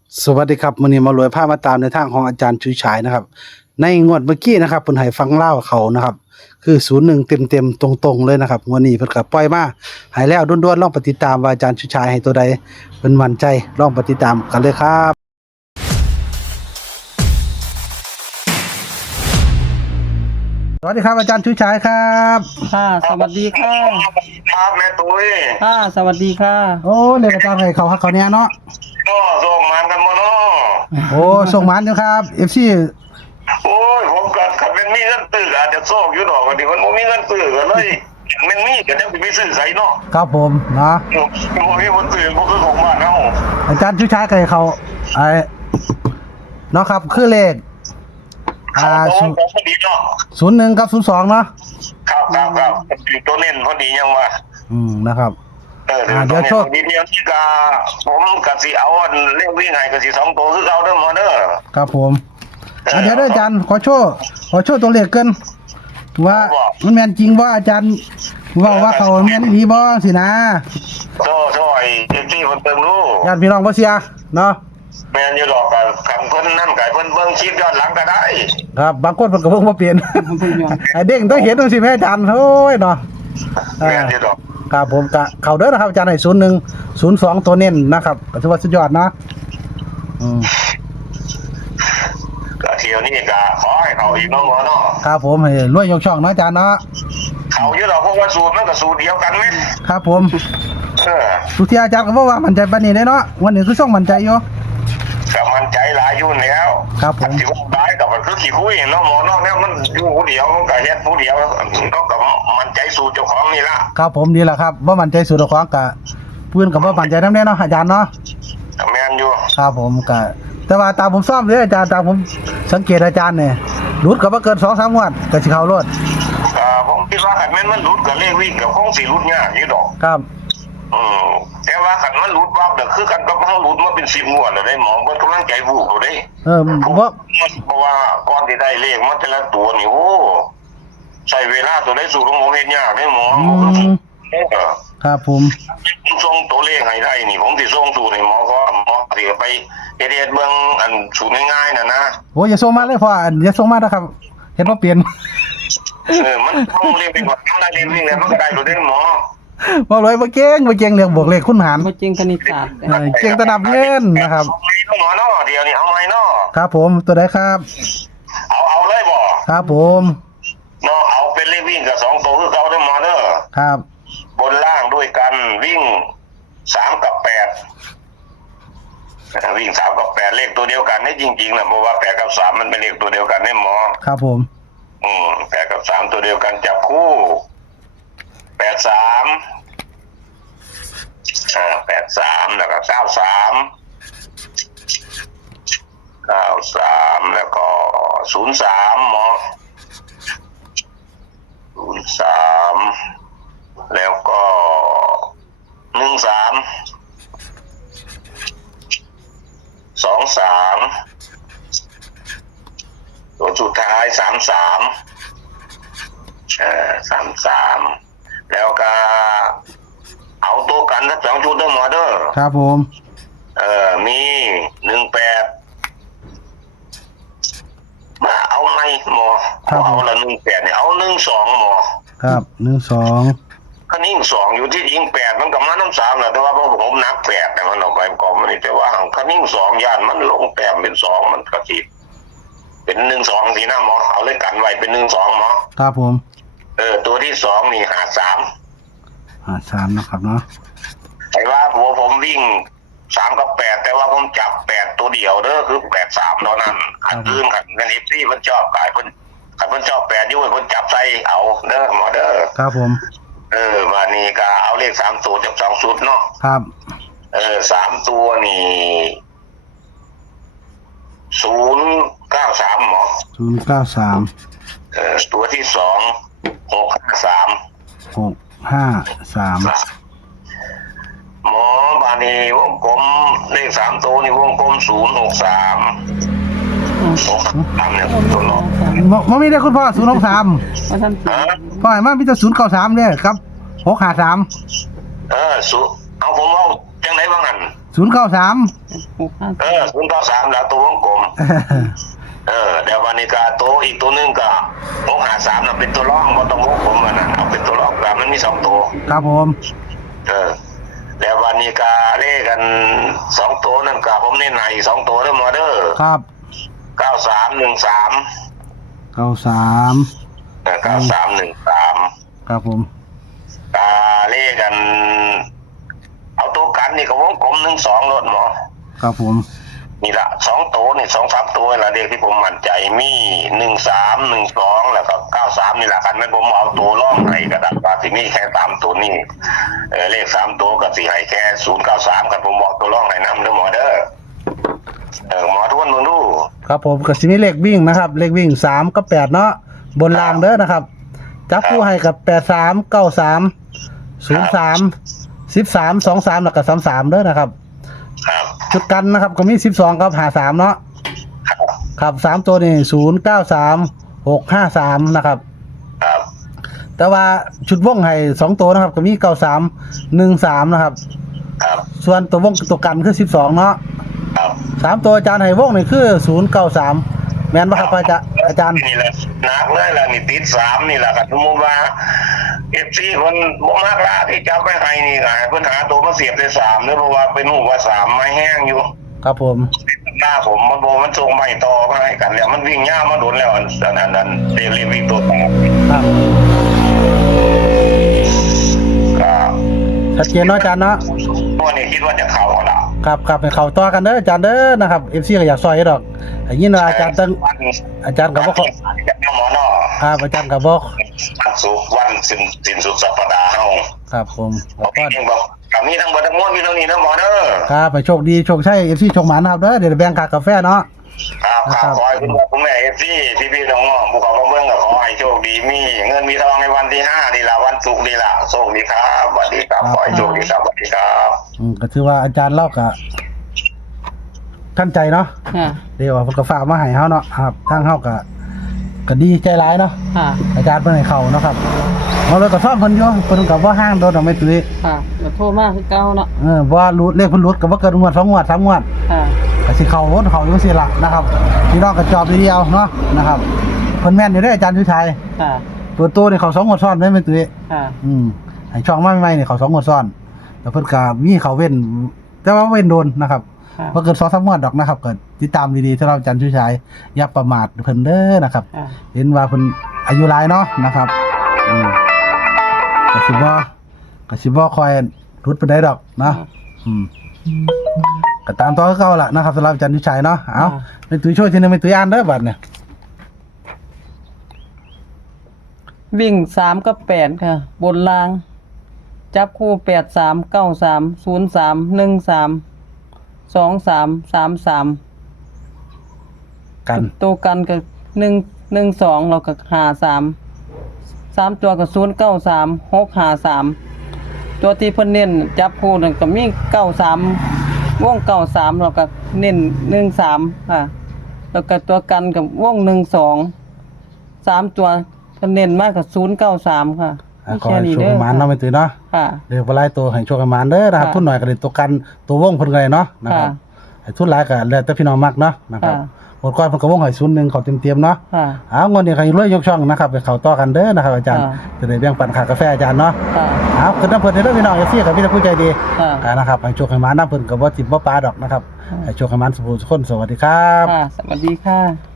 สวัสดีครับมื้อนี้มารวยภาพมาตามในทางของอาจารย์ชุยฉายนะครับในงวดเมื่อกี้นะครับเพิ่นให้ฟังเล่าวเขานะครับคือ01เต็มๆตรงๆเลยนะครับงวดนี้เพิ่นก็ปล่อยมาให้แล้วด่วนๆลองไปติดตามว่าอาจารย์ชุยฉายให้ตัวใดเพิ่นมั่นใจลองไปติดตามกันเลยครับสวัสดีครับอาจารย์ชุยฉายครับค่ะสวัสดีค่ะครับแม่ตุ้ยค่ะสวัสดีค่ะโอ้เลขอาจารย์ให้เขาฮักเขาแน่เนาะก็ส่งมันกันมาเนาะโอ้ส่งหมานอยู่ครับ FC โอ้ยผมกัดขัดเป็นมีเงินตื้ออาจจะโซกอยู่ดอกกันดิมันบ่มีเงินตื้อกันเลยมันมีก็จะไปซื้อใส่เนาะครับผมเนาะบ่มีคนตื้อบ่คือของบ้านเฮาอาจารย์ชุยฉายก็ให้เขาไอ้เนาะครับคือเลขของพอดีเนาะ 01กับ02เนาะครับอยู่ตัวเน้นพอดียังว่านะครับเดี๋ยวโชคดีเดียวที่กาผมก็สิเอาอันเลขวิ่งให้ก็สิ2ตัวคือเอาเด้อหมอเด้อครับผมเดี๋ยวอาจารย์ขอโชว์ตัวเลขเกินว่ามันแม่นจริงว่าอาจารย์ว่าเขาแม่นดีบ่สินะโทษไอ้ที่เพิ่นเติมรู้ญาติพี่น้องบ่เสียเนาะแม่นอยู่ดอกกับคำเพิ่นนั่นก็เพิ่นเบิ่งคลิปย้อนหลังก็ได้ครับบางคนเพิ่นก็เพิ่งมาเปลี่ยน ไอ้เด้งต้องเห็นจังซี่แม่อาจารย์โอ้ยเนาะแม่นอยู่ดอกครับผมก็เข้าเด้อนะครับอาจารย์ให้01 02ตัวเน้นนะครับก็ถือว่าสุดยอดนะก็เที่ยวนี้ก็ขอให้เขาอีกเนาะหมอเนาะครับผมให้รวยยกช่องเนาะอาจารย์เนาะเขาอยู่ดอกเพราะว่าสูตรมันก็สูตรเดียวกันแม่ครับผมเออทุกที่อาจารย์ก็บอกว่ามันใจปานนี้ได้เนาะวันนี้คือช่องมันใจอยู่ก็มันใจหลายอยู่แล้วครับผมที่ว่าได้ก็มันคือขี้คุยเนาะหมอเนาะเนี่ยมันอยู่ผู้เดียวมันก็เฮ็ดผู้เดียวก็กับมันใจสูตรเจ้าของนี่ล่ะครับผมดีแหละครับบ่มั่นใจสุดของกะเพื่อนก็บ่มั่นใจนำแน่เนาะอาจารย์เนาะแม่นอยู่ครับผมก็แต่ว่าตามผมซ่อมเลยอาจารย์ตามผมสังเกตอาจารย์เนี่ยหลุดก็บ่เกิน 2-3 งวดก็สิเข้ารถผมคิดว่าคันแม่นมันหลุดก็เลขวิ่งก็คงสิหลุดยากอยู่ดอกครับแต่ว่าคันมันหลุดวับเด้อคือกันก็เฮาหลุดมาเป็น10งวดแล้วได้หมอเบิดกำลังใจวูบเด้บ่เพราะว่าก่อนที่ได้เลขมันแต่ละตัวนี่โอ้ใช้เวลาตัวได้สู่ของผมเฮ็ดยากได้หมอครับผมส่งตัวเลขให้ได้นี่ผมสิส่งสู่ให้หมอก็หมอสิไปเฮ็ดเบิ่งอันสูตรง่ายๆน่ะนะโอ้อย่าส่งมาเลยพ่ออย่าส่งมานะครับเฮ็ดบ่เปลี่ยนมันต้องเรียนไปก่อนถ้าได้เรียนวิ่งแล้วมันก็ได้ตัวได้หมอบ่รวยบ่เก่งเรื่องบวกเลขคูณหารมาจริงคณิตศาสตร์เก่งแต่นับเงินนะครับเอาไหมหมอเนาะเดี๋ยวนี้เอาไหมเนาะครับผมตัวใดครับเอาเลยบ่ครับผมเนาะเอาเป็นเลขวิ่งกับ2ตัวคือเก่าเด้อหมอเด้อครับบนล่างด้วยกันวิ่ง3กับ8วิ่ง3กับ8เลขตัวเดียวกันนี่จริงๆนะเพราะว่า8กับ3มันเป็นเลขตัวเดียวกันนี่หมอครับผม 8กับ3ตัวเดียวกันจับคู่83แล้วก็93แล้วก็03หมอ03แล้วก็13 23ตัวสุดท้าย33แล้วก็เอาตัวกันสัก2ชุดเด้อหมอเด้อครับผมมี18มาเอาไหมหมอเอาละ18เนี่ยเอา12หมอครับ12 คันนิ่ง2อยู่ที่ยิง8มันก็มาน้ำ3แหละแต่ว่าผมนับ8แต่มันออกไปก่อนมันนี่แต่ว่าคันนิ่ง2ย่านมันลงแต้มเป็น2มันก็สิเป็น12สินะหมอเอาเลยกันไว้เป็น12หมอครับผมตัวที่2นี่53 3นะครับเนาะแต่ว่าผมวิ่ง3กับ8แต่ว่าผมจับ8ตัวเดียวเด้อคือ83เท่านั้นขันอื่นขันเป็น FC เพิ่นชอบขายเพิ่นชอบ8อยู่เพิ่นจับใส่เอาเด้อหมอเด้อครับผมวันนี้ก็เอาเลข3ตัวจาก2ชุดเนาะครับ 3ตัวนี่093หมอ 093 ตัวที่2 653 653 หมอบานีวงกลมเลข3ตัวนี่วงกลม063เนี่ยตัวเนาะบ่มีได้คุณพ่อ063 มาท่านพ่อให้มามีแต่093เด้อครับ653 เอาผมเอาจังไหนบ้างอัน 093แล้วตัววงกลมเดี๋ยววันนี้ก็ตัวอีกตัวนึงก็653น่ะเป็นตัวร่องบ่ต้องวงกลมมันน่ะเอาเป็นตัวร่องก็มันมี2ตัวครับผมแล้ววันนี้ก็เลขกัน2ตัวนั่นก็ผมเน้นให้2ตัวเด้อหมอเด้อครับ 9313 93 9313 ครับผมเลขกัน เอาตัวกันนี่ก็วงกลม12รถหมอครับผมนี่ละ2ตัวนี่2-3ตัวละเลขที่ผมมั่นใจมี1312แล้วก็93นี่ละกันนั้นผมเอาตัวร่องให้กระดับว่าสิมีแค่3ตัวนี่เลข3ตัวก็สิให้แค่093กันผมบอกตัวร่องให้นำเด้อหมอเด้อหมอทวนดูครับผมก็สิมีเลขวิ่งนะครับเลขวิ่ง3กับ8เนาะบนรางเด้อนะครับจับคู่ให้กับ83 93 03 13 23แล้วก็33เด้อนะครับครับชุดกันนะครับก็มี12กับ53เนาะครับครับ3ตัวนี่093 653นะครับครับแต่ว่าชุดวงให้2ตัวนะครับก็มี93 13นะครับครับส่วนตัววงตัวกันคือ12เนาะครับ 3ตัวอาจารย์ให้วงนี่คือ093แม่นบ่ครับอาจารย์นี่แหละนักเลยล่ะนี่ติด3นี่แหละครับสมมุติว่า FC คนบ่มากล่ะที่จับไว้ให้นี่ก็ให้เพิ่นหาตัวมาเสียบได้3เด้อเพราะว่าเป็นหูว่า3ไม่แห้งอยู่ครับผมหน้าผมมันบอกมันส่งไม่ต่อมาให้กันแล้วมันวิ่งย่ามาโดนแล้วอันนั้นเรียวิ่งตัวต่อครับก็ชัดเจนเนาะอาจารย์เนาะตัวนี้คิดว่าจะเข้าละครับครับให้เข้าต่อกันเด้ออาจารย์เด้อนะครับ FC ก็อยากซอยดอกไอ้ยินว่าอาจารย์ตั้งอาจารย์ก็บ่ขอจะหมอนอครับอาจารย์ก็บ่วันศุกร์วันสิ้นสุดสัปดาห์เฮาครับผมบอกเองบอกกับมีทั้งหมดทั้งมวลมีเท่านี้นะหมอเด้อครับไปโชคดีโชคชัย FC โชคหมานะครับเด้อเดี๋ยวแบ่งค่ากาแฟเนาะครับขอให้คุณพ่อคุณแม่FC พี่ๆน้องๆผู้ขอมาเบิ่งก็ขอให้โชคดีมีเงินมีทองในวันที่5นี่ล่ะวันศุกร์นี่ล่ะโชคดีครับสวัสดีครับขอให้โชคดีครับสวัสดีครับก็ถือว่าอาจารย์เล่าก็ท่านใจเนาะค่ะเดี๋ยวเพิ่นก็ฝากมาให้เฮาเนาะครับทางเฮาก็ดีใจหลายเนาะค่ะอาจารย์เพิ่นให้เข้าเนาะครับเอาเลยก็ซ่อมเพิ่นอยู่เพิ่นก็บ่ห้างโดนดอกไม้ตุ้ยค่ะเดี๋ยวโทรมาคือเก่าเนาะบ่รูดเลขเพิ่นรูดก็บ่เกินงวด2งวด3งวดค่ะก็สิเข้าวนเข้าจังซี่ล่ะนะครับพี่น้องก็จอบทีเดียวเนาะนะครับเพิ่นแม่นอยู่เด้ออาจารย์สุชัยค่ะตัวโตนี่เขา2งวดซ้อนได้ไหมตุ้ยค่ะให้ช่องมาใหม่ๆนี่เขา2งวดซ้อนแล้วเพิ่นก็มีเขาเว้นแต่ว่าเว้นโดนนะครับค่ะบ่เกิน2-3งวดดอกนะครับก็ติดตามดีๆสำหรับอาจารย์สุชัยอย่าประมาทเพิ่นเด้อนะครับค่ะเห็นว่าเพิ่นอายุหลายเนาะนะครับก็สิบ่คอยรุดไปได้ดอกเนาะก็ตามต่อคือเก่าล่ะนะครับสำหรับอาจารย์วิชัยเนาะเอาเป็นตุ้ยโชว์ทีนึงเป็นตุ้ยอ่านเด้อบัดเนี่ยวิ่ง3กับ8ค่ะ บนราง จับคู่83 93 03 13 23 33 กันตัวกันก็112เราก็53 3ตัวก็093 653ตัวที่เพิ่นเน้นจับคู่นั่นก็มี93วง93เราก็เน้น13ค่ะแล้วก็ตัวกันกับวง12 3ตัวเพิ่นเน้นมากกับ093ค่ะขอให้โชคประมาณเนาะเป็นตุ้ยเนาะค่ะเดี๋ยวบ่หลายตัวให้โชคประมาณเด้อนะครับค่ะทุนหน่อยก็ได้ตัวกันตัววงเพิ่นก็ได้เนาะนะครับค่ะให้ทุนหลายก็แล้วแต่พี่น้องมักเนาะนะครับค่ะหมดก่อนเพิ่นก็วงให้01เขาเต็มๆเนาะค่ะเอางวดนี้ใครรวยยกช่องนะครับไปเข้าต่อกันเด้อนะครับอาจารย์ค่ะจะได้แบ่งปันค่ากาแฟอาจารย์เนาะค่ะเอาขึ้นน้ำเพิ่นเด้อพี่น้องFCกับพี่ตะผู้ใจดีค่ะนะครับให้โชคให้หมาน้ำเพิ่นก็บ่จิบบ่ปลาดอกนะครับให้โชคให้หมาสุขทุกคนสวัสดีครับค่ะ สวัสดีค่ะ